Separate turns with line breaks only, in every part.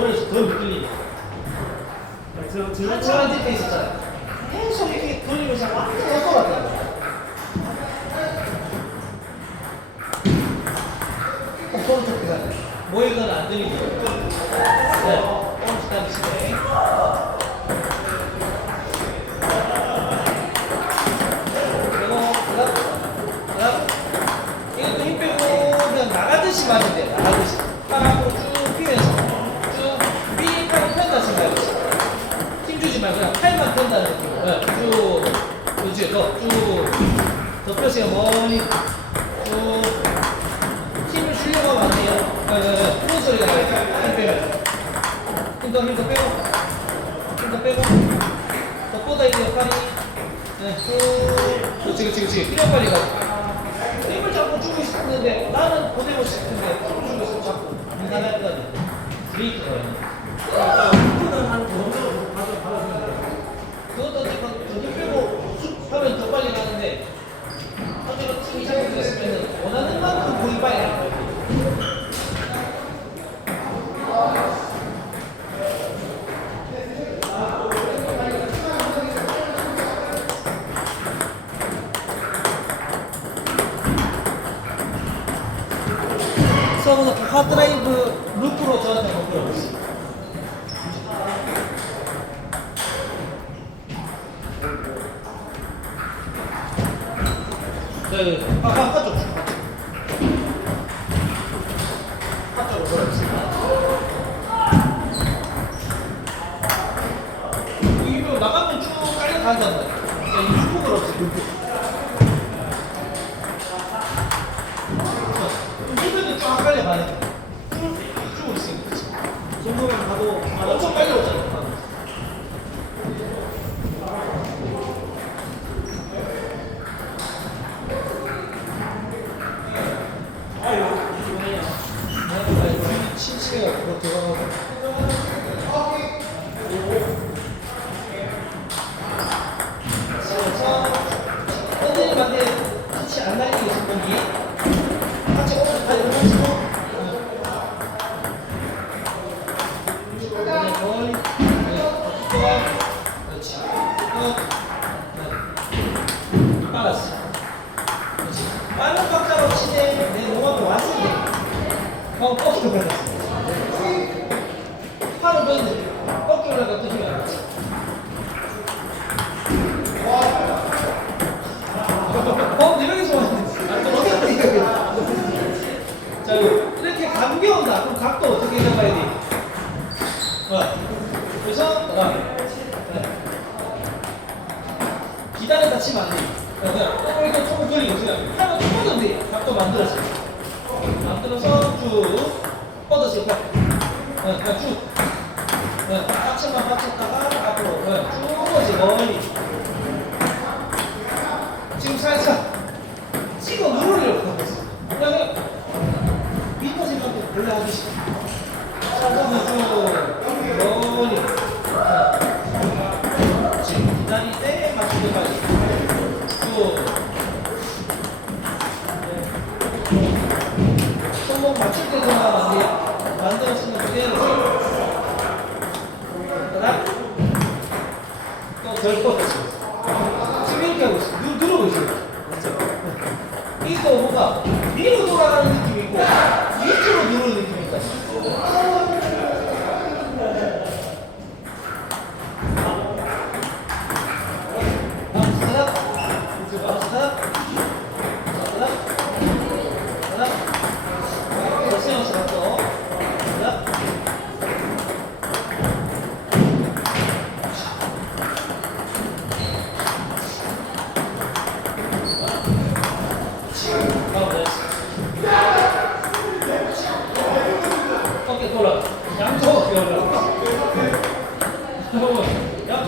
걸어서 걸으면 끌리니까.
저, 저,
한참 앉을 때 있었잖아요. 계속 이렇게 걸리면서 완전 할것 같아요. 손을 탁 대가지고. 모이거나 안 들리고. 네, 오늘 부탁드립니다. 더 쭉. 더 펴세요. 멀리. 쭉. 힘을 주려고 하면 안 돼요. 네, 네, 소리가 나요. 힘빼요 힘더, 힘더 빼고. 힘더 빼고. 더 뻗어야 돼요. 팔이. 네, 쭉. 그렇지, 그렇지, 그렇지. 이런 빨리 가. 힘을 잡고 주고 싶은데 나는 보내고 싶은데 힘을 주고 싶어 자꾸 나갈 거야 브레이크가 그것도 어쨌건 하면 더 빨리 가는데 반대로 팀이 잘못됐으면 원하는 만큼 공이 빨리 갈 거예요. 서브는 바깥 드라이브 아, 빨리 가야 돼. 쭉 있으니까.
정도면 가도
엄청 빨리 오잖아.
네.
빨았어 그렇지 빠른 박자로 치되 내 왔을 때 어, 꺾기 올라갔어 팔을 던지 꺾기 올라갔더 힘이 안 나지 어, 또 어디 갔니? 자, 이렇게 감기 온다. 그럼 각도 어떻게 잡아야 돼? 어. 그래서, 어. 네. 기다렸다 치면 안 돼. 이렇게 조금 돌리고, 그냥 팔만 쭉 뻗으면 돼. 각도 만들었어. 만들어서 쭉. 그냥, 어, 그냥 쭉. 어, 빡쳐만 빡쳤다가 앞으로 어, 쭉 뻗지, 멀리. 지금 살짝 찍어 누르려고 하고 있어. 그다음에 밑에 생각도 하듯이. 살짝만 쭉 멀리. 안 돼. 만들었으면 그대로. 그다음 또덜 뻗었어. 지금 이렇게 하고 있어. 누, 누르고 있어요. 그렇죠? 또 뭔가 위로 돌아가는 느낌이 있고 밑으로 누르는 느낌이 있다. 다음 하나, 다음 하나, 하나, 하나. 더 세워서 갔어. 하나. 어깨 돌아.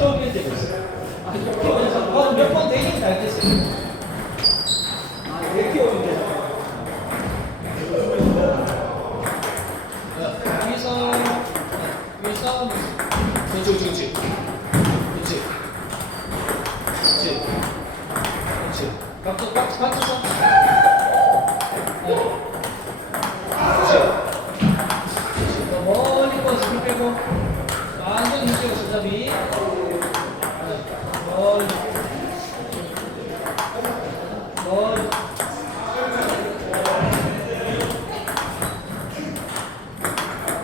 어깨 되고 있어. 아, 몇번 되니까 알겠어요.
아 이렇게 오는데.
여기서 여기서 그렇지 그렇지 그렇지 그렇지 그렇지 각도 딱 맞춰서 어. 그렇지 그렇지 더 멀리 뻗어서 힘 빼고 완전 힘 빼고 손잡이 어, 멀리 멀리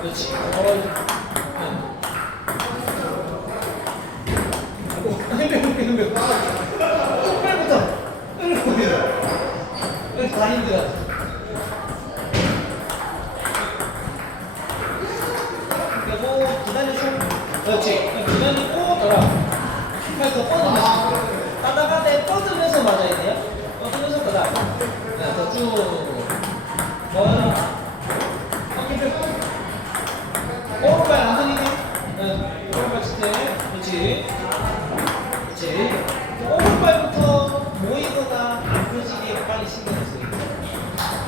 그렇지. 어, 응. 아이고, 힘빼, 힘빼, 힘빼. 손발부터. 여기 다 힘들어. 그리고 기다려서. 그렇지. 기다리고 돌아. 팔더 뻗으면서. 따다가 내 뻗으면서 맞아야 돼요. 뻗으면서 따다. 네, 더 쭉. 멀리. 어깨 펴. 오른발 안 들리게. 응. 오른발 칠때 그렇지. 그렇지. 오른발부터 모이거나 안 펴지게 빨리 신경 쓰세요.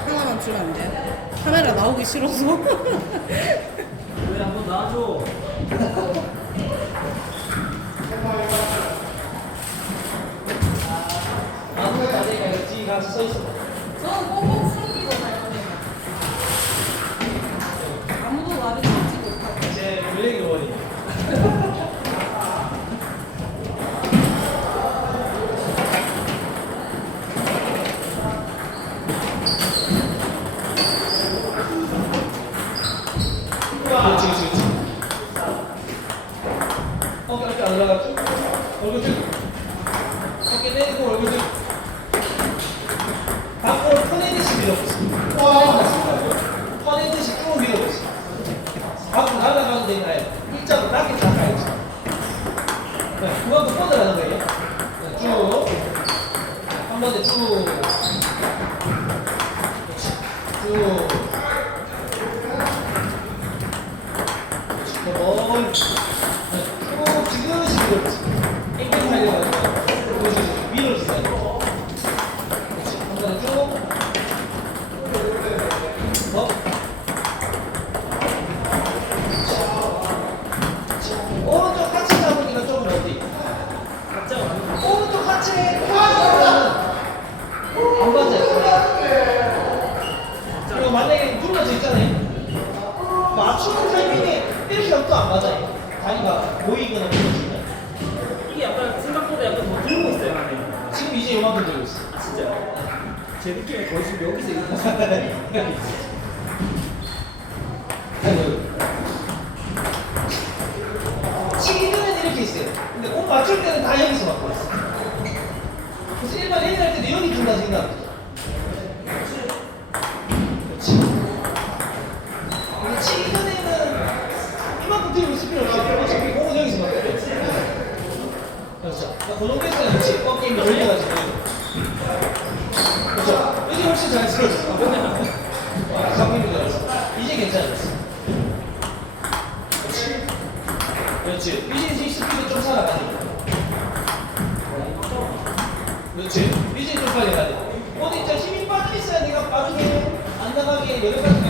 하나만 주면 안 돼요? 카메라 나오기 싫어서.
왜 한번 놔줘.
아무것도 안 되니까 가서 서 있어.
저는 꽁꽁 숨기잖아요. 아무도 나를 찾지 못하고.
이제 블랙이 원이. 그렇지, 그렇지, 그렇지. 어깨, 올라갔죠? 얼굴 쭉. 어깨 내리고 얼굴 쭉. 맞출 때는 다 여기서 맞고 있어. 그래서 1반 1할 때도 여기 준다 생각. 给你留一份。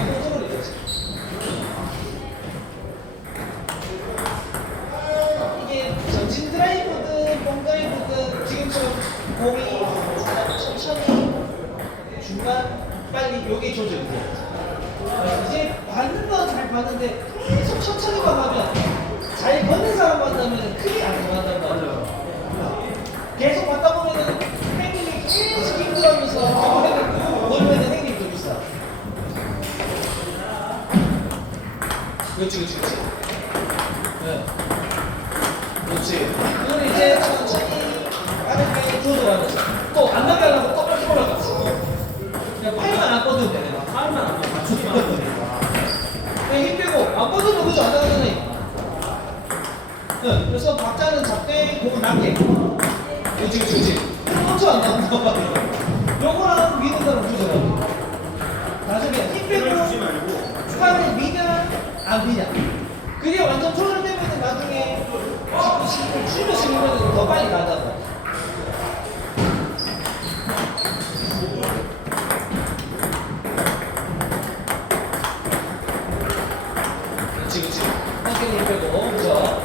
그치 그치. 한길 힘빼고 그죠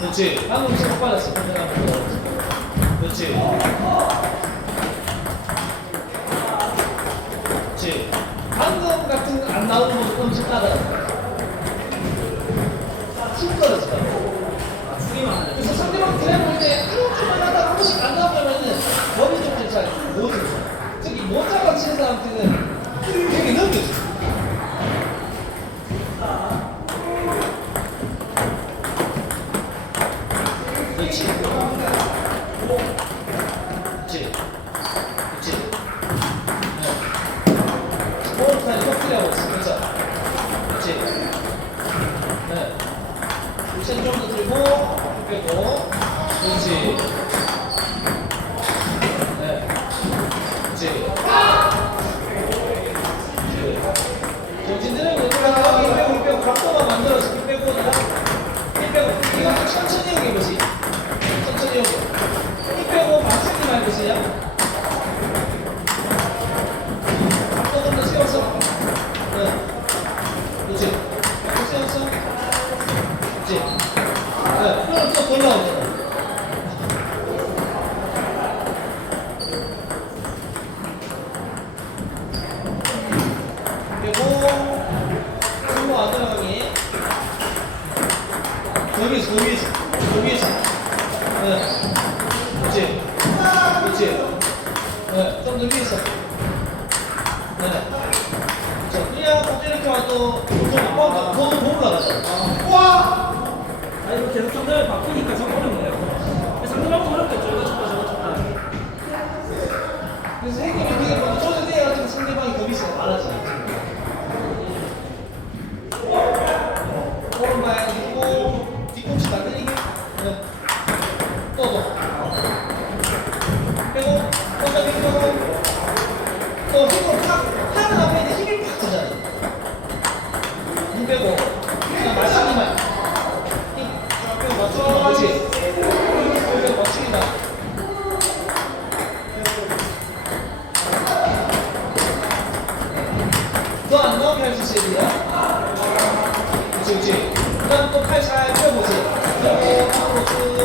그렇지. 한국식 못 받았어. 한국 그렇지. 그렇지. 방금 같은 거 안 나오는 모습 음식 따라갔어 떨어지다 그래서 상대방 그래 보이네 이렇게만 하다가 한국식 안 나오면은 머리 좀 괜찮아. 모자 특히 모자가 치는 사람한테는 올리고 그렇지. 네 그렇지 정신들은 얘들아 1빼고 1빼고 각도만 만들어서 1빼고 1빼고 이거 천천히 여기 보시 천천히 여기 1빼고 박수님 말 보세요 각도 더 세워서 네 그렇지. 세워서 그렇지. 올라오네.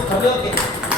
가볍게.